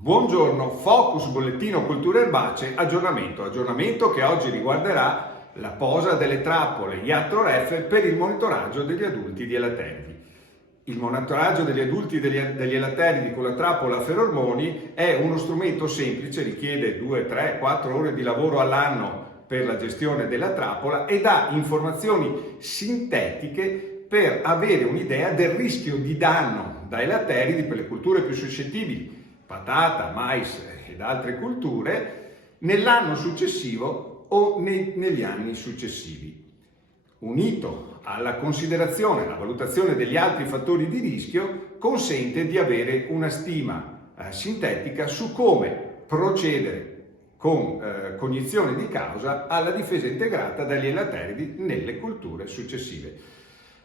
Buongiorno, Focus Bollettino Cultura Erbacee, aggiornamento che oggi riguarderà la posa delle trappole Iatro-Ref per il monitoraggio degli adulti di elateridi. Il monitoraggio degli adulti degli elateridi con la trappola a ferormoni è uno strumento semplice, richiede 2, 3, 4 ore di lavoro all'anno per la gestione della trappola e dà informazioni sintetiche per avere un'idea del rischio di danno da elateridi per le culture più suscettibili, patata, mais ed altre culture, nell'anno successivo o negli anni successivi. Unito alla considerazione, alla valutazione degli altri fattori di rischio, consente di avere una stima sintetica su come procedere con cognizione di causa alla difesa integrata dagli elateridi nelle culture successive.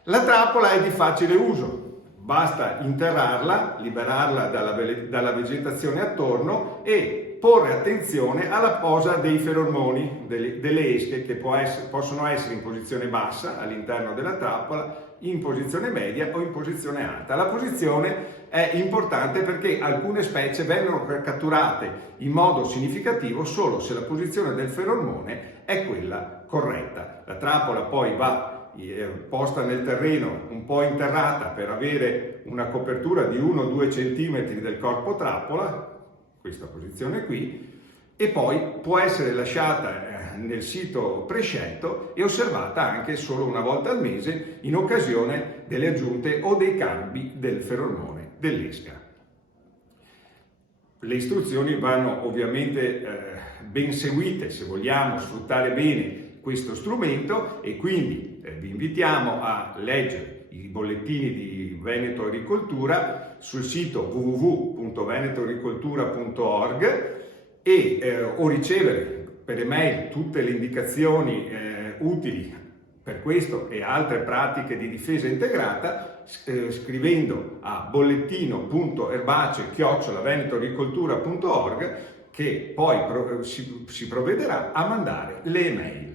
La trappola è di facile uso. Basta interrarla, liberarla dalla vegetazione attorno e porre attenzione alla posa dei ferormoni, delle esche che possono essere in posizione bassa all'interno della trappola, in posizione media o in posizione alta. La posizione è importante perché alcune specie vengono catturate in modo significativo solo se la posizione del ferormone è quella corretta. La trappola poi va posta nel terreno, un po' interrata per avere una copertura di 1-2 cm del corpo trappola, questa posizione qui, e poi può essere lasciata nel sito prescelto e osservata anche solo una volta al mese in occasione delle aggiunte o dei cambi del ferormone dell'esca. Le istruzioni vanno ovviamente ben seguite se vogliamo sfruttare bene questo strumento e quindi vi invitiamo a leggere i bollettini di Veneto Agricoltura sul sito www.venetoagricoltura.org o ricevere per email tutte le indicazioni utili per questo e altre pratiche di difesa integrata scrivendo a bollettino.erbacee@venetoagricoltura.org che poi si provvederà a mandare le email.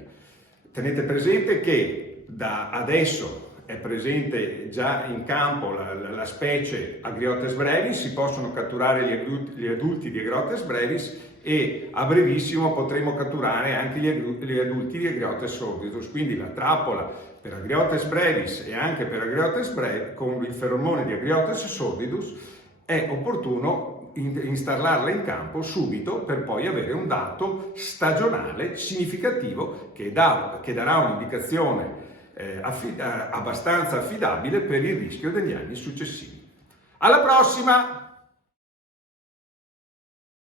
Tenete presente che da adesso è presente già in campo la specie Agriotes brevis, si possono catturare gli adulti di Agriotes brevis e a brevissimo potremo catturare anche gli adulti di Agriotes sordidus, quindi la trappola per Agriotes brevis e anche per Agriotes brevis con il feromone di Agriotes sordidus è opportuno installarla in campo subito per poi avere un dato stagionale significativo che darà un'indicazione abbastanza affidabile per il rischio degli anni successivi. Alla prossima!